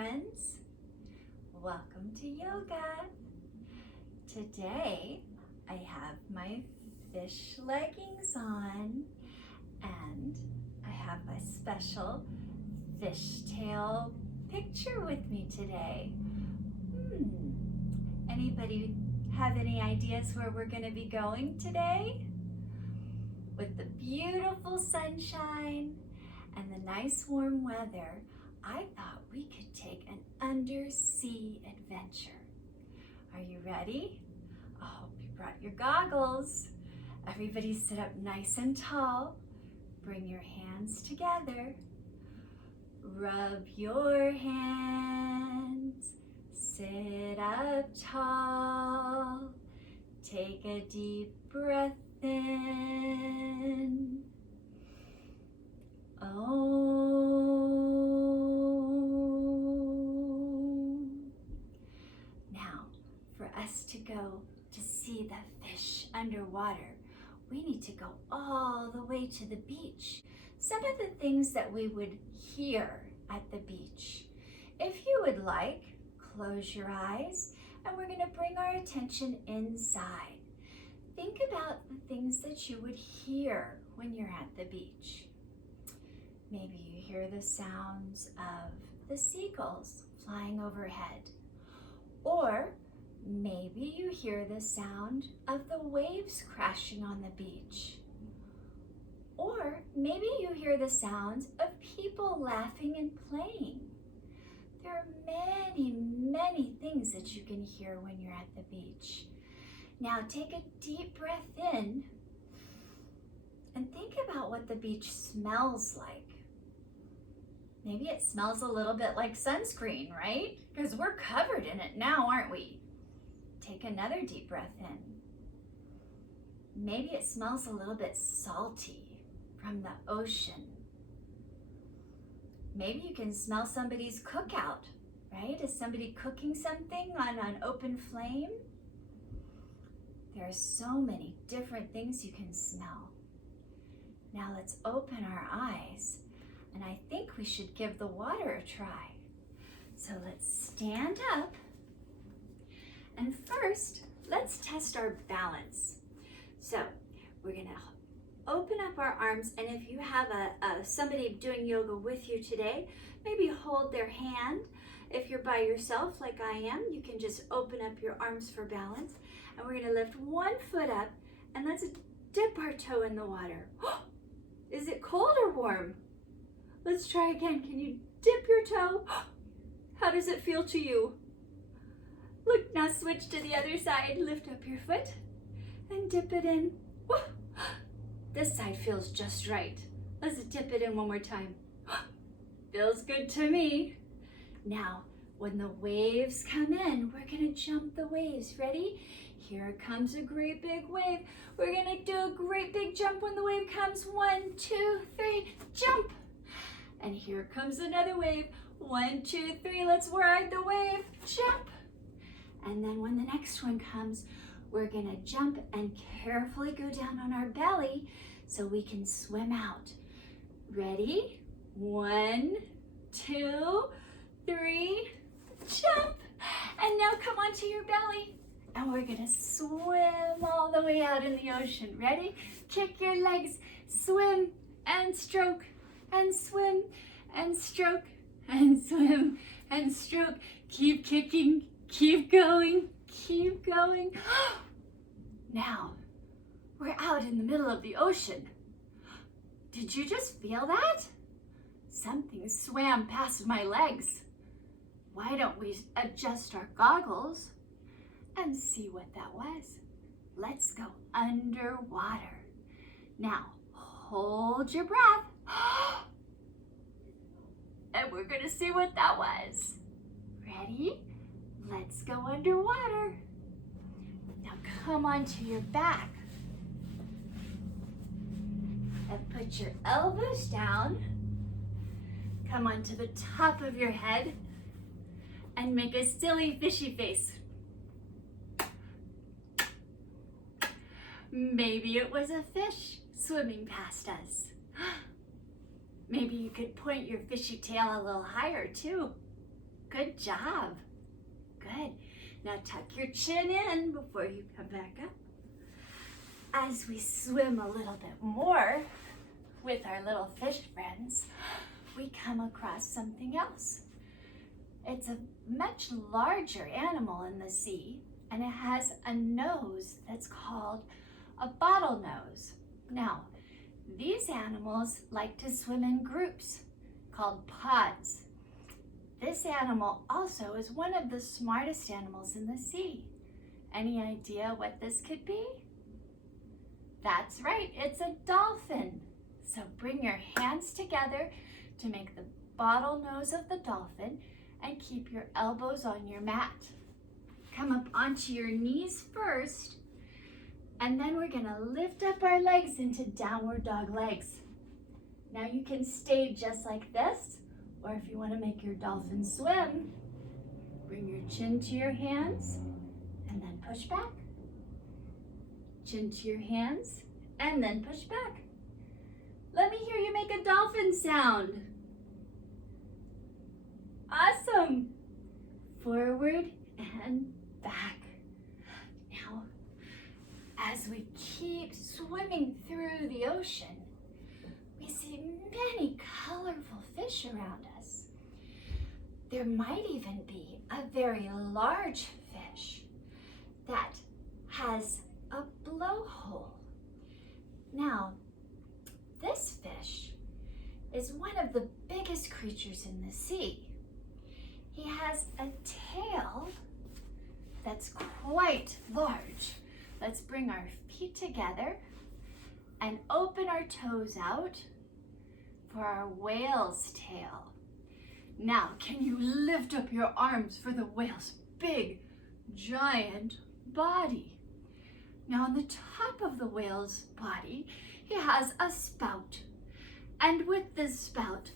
friends. Welcome to yoga. Today I have my fish leggings on and I have a special fishtail picture with me today. Anybody have any ideas where we're going to be going today? With the beautiful sunshine and the nice warm weather, I thought we could take an undersea adventure. Are you ready? I hope you brought your goggles. Everybody sit up nice and tall. Bring your hands together. Rub your hands. Sit up tall. Take a deep breath in. Now, for us to go to see the fish underwater, we need to go all the way to the beach. Some of the things that we would hear at the beach. If you would like, close your eyes and we're going to bring our attention inside. Think about the things that you would hear when you're at the beach. Maybe you hear the sounds of the seagulls flying overhead. Or maybe you hear the sound of the waves crashing on the beach. Or maybe you hear the sounds of people laughing and playing. There are many, many things that you can hear when you're at the beach. Now take a deep breath in and think about what the beach smells like. Maybe it smells a little bit like sunscreen, right? Because we're covered in it now, aren't we? Take another deep breath in. Maybe it smells a little bit salty from the ocean. Maybe you can smell somebody's cookout, right? Is somebody cooking something on an open flame? There are so many different things you can smell. Now let's open our eyes, and I think we should give the water a try. So let's stand up, and first, let's test our balance. So we're gonna open up our arms, and if you have somebody doing yoga with you today, maybe hold their hand. If you're by yourself like I am, you can just open up your arms for balance. And we're gonna lift one foot up and let's dip our toe in the water. Is it cold or warm? Let's try again. Can you dip your toe? How does it feel to you? Look, now switch to the other side. Lift up your foot and dip it in. This side feels just right. Let's dip it in one more time. Feels good to me. Now, when the waves come in, we're gonna jump the waves. Ready? Here comes a great big wave. We're gonna do a great big jump when the wave comes. 1, 2, 3, jump. And here comes another wave. 1, 2, 3, let's ride the wave, jump. And then when the next one comes, we're gonna jump and carefully go down on our belly so we can swim out. Ready? 1, 2, 3, jump. And now come onto your belly. And we're gonna swim all the way out in the ocean. Ready? Kick your legs, swim and stroke, and swim and stroke, and swim and stroke. Keep kicking, keep going, keep going. Now, we're out in the middle of the ocean. Did you just feel that? Something swam past my legs. Why don't we adjust our goggles and see what that was? Let's go underwater. Now, hold your breath. And we're gonna see what that was. Ready? Let's go underwater. Now come onto your back. And put your elbows down. Come onto the top of your head and make a silly fishy face. Maybe it was a fish swimming past us. Maybe you could point your fishy tail a little higher too. Good job. Good. Now tuck your chin in before you come back up. As we swim a little bit more with our little fish friends, we come across something else. It's a much larger animal in the sea, and it has a nose that's called a bottlenose. Now, these animals like to swim in groups called pods. This animal also is one of the smartest animals in the sea. Any idea what this could be? That's right, it's a dolphin. So bring your hands together to make the bottlenose of the dolphin and keep your elbows on your mat. Come up onto your knees first, and then we're gonna lift up our legs into downward dog legs. Now you can stay just like this, or if you wanna make your dolphin swim, bring your chin to your hands and then push back. Chin to your hands and then push back. Let me hear you make a dolphin sound. Awesome. Forward and back. Now, as we keep swimming through the ocean, we see many colorful fish around us. There might even be a very large fish that has a blowhole. Now, this fish is one of the biggest creatures in the sea. He has a tail that's quite large. Let's bring our feet together and open our toes out for our whale's tail. Now, can you lift up your arms for the whale's big, giant body? Now, on the top of the whale's body, he has a spout. And with this spout,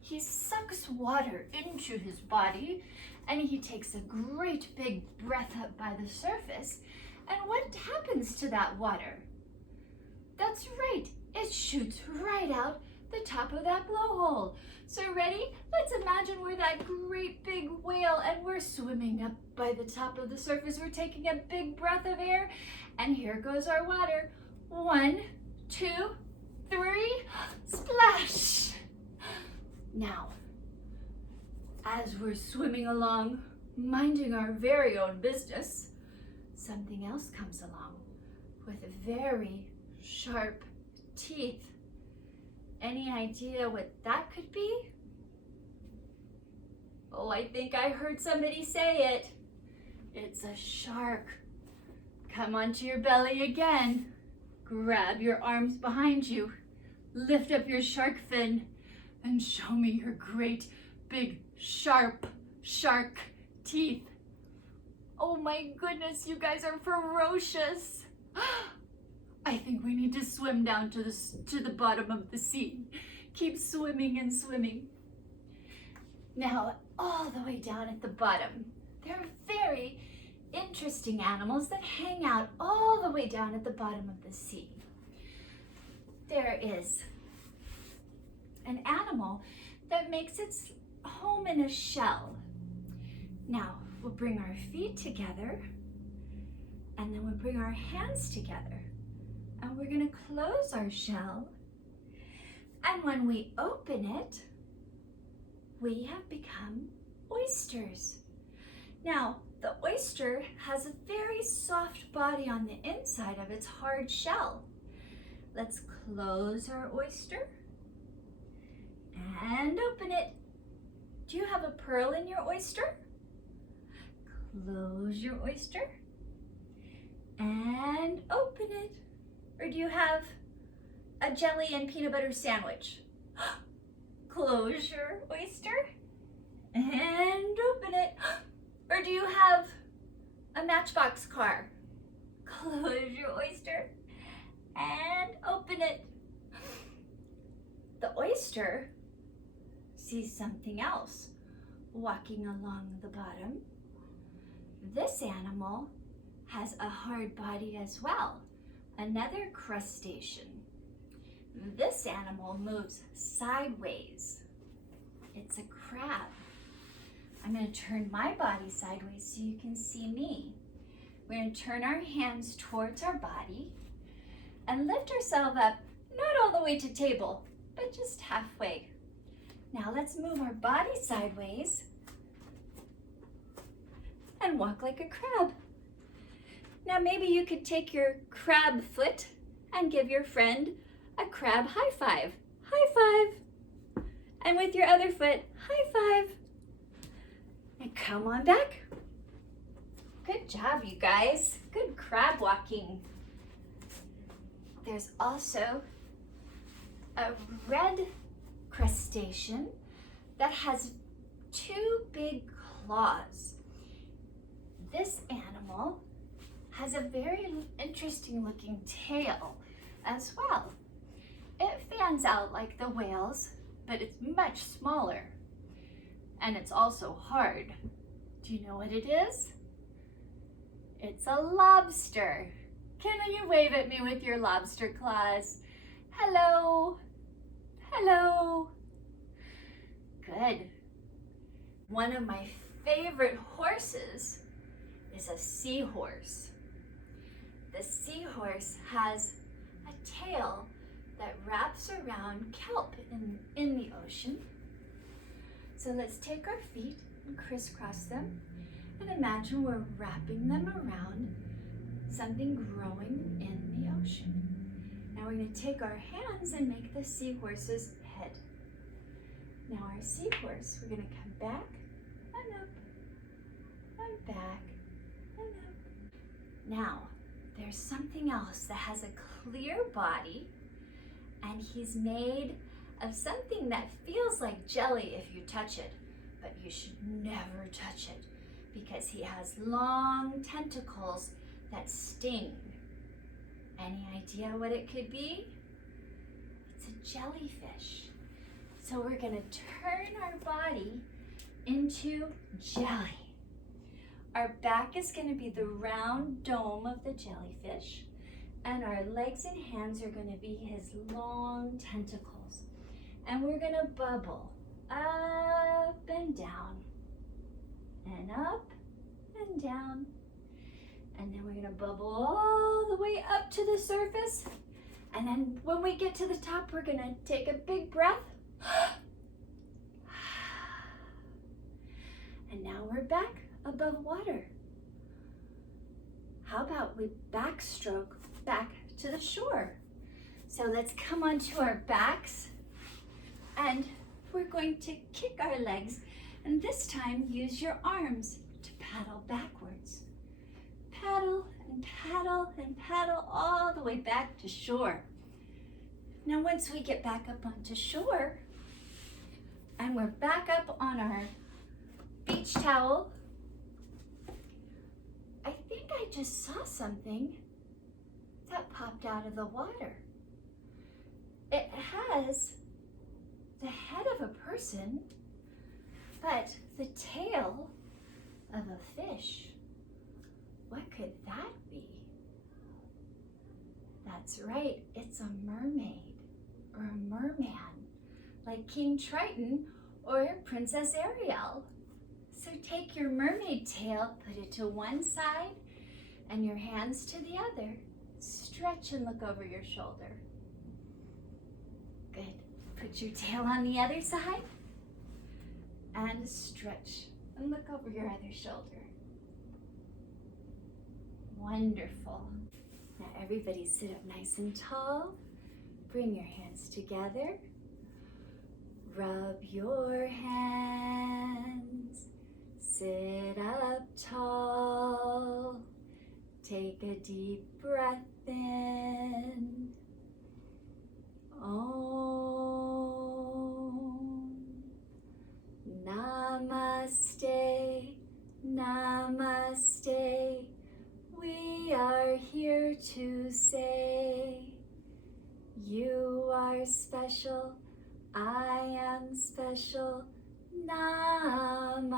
he sucks water into his body, and he takes a great big breath up by the surface. And what happens to that water? That's right, it shoots right out the top of that blowhole. So ready? Let's imagine we're that great big whale and we're swimming up by the top of the surface. We're taking a big breath of air, and here goes our water. 1, 2, 3, splash! Now, as we're swimming along, minding our very own business, something else comes along with very sharp teeth. Any idea what that could be? Oh, I think I heard somebody say it. It's a shark. Come onto your belly again. Grab your arms behind you. Lift up your shark fin and show me your great, big, sharp shark teeth. Oh my goodness, you guys are ferocious. I think we need to swim down to the bottom of the sea. Keep swimming and swimming. Now, all the way down at the bottom, there are very interesting animals that hang out all the way down at the bottom of the sea. There is an animal that makes its home in a shell. Now, we'll bring our feet together, and then we'll bring our hands together. And we're gonna close our shell. And when we open it, we have become oysters. Now, the oyster has a very soft body on the inside of its hard shell. Let's close our oyster and open it. Do you have a pearl in your oyster? Close your oyster and open it. Or do you have a jelly and peanut butter sandwich? Close your oyster and open it. Or do you have a Matchbox car? Close your oyster and open it. The oyster sees something else walking along the bottom. This animal has a hard body as well. Another crustacean. This animal moves sideways. It's a crab. I'm going to turn my body sideways so you can see me. We're going to turn our hands towards our body and lift ourselves up, not all the way to table, but just halfway. Now let's move our body sideways and walk like a crab. Now maybe you could take your crab foot and give your friend a crab high five. High five. And with your other foot, high five. And come on back. Good job, you guys. Good crab walking. There's also a red crustacean that has 2 big claws. This animal has a very interesting looking tail as well. It fans out like the whales, but it's much smaller. And it's also hard. Do you know what it is? It's a lobster. Can you wave at me with your lobster claws? Hello. Hello. Good. One of my favorite horses is a seahorse. The seahorse has a tail that wraps around kelp in the ocean. So let's take our feet and crisscross them and imagine we're wrapping them around something growing in the ocean. Now we're going to take our hands and make the seahorse's head. Now our seahorse, we're going to come back and up and back and up. Now there's something else that has a clear body, and he's made of something that feels like jelly if you touch it, but you should never touch it because he has long tentacles that sting. Any idea what it could be? It's a jellyfish. So we're going to turn our body into jelly. Our back is going to be the round dome of the jellyfish, and our legs and hands are going to be his long tentacles. And we're going to bubble up and down, and up and down. And then we're going to bubble all the way up to the surface. And then when we get to the top, we're going to take a big breath. And now we're back above water. How about we backstroke back to the shore? So let's come onto our backs, and we're going to kick our legs, and this time use your arms to paddle backwards. Paddle and paddle and paddle all the way back to shore. Now once we get back up onto shore, and we're back up on our beach towel, I think I just saw something that popped out of the water. It has the head of a person, but the tail of a fish. What could that be? That's right, it's a mermaid or a merman, like King Triton or Princess Ariel. So take your mermaid tail, put it to one side, and your hands to the other. Stretch and look over your shoulder. Good. Put your tail on the other side, and stretch and look over your other shoulder. Wonderful. Now everybody sit up nice and tall. Bring your hands together. Rub your hands. Sit up tall. Take a deep breath in. Om. Namaste. Namaste. We are here to say, you are special, I am special. Namaste.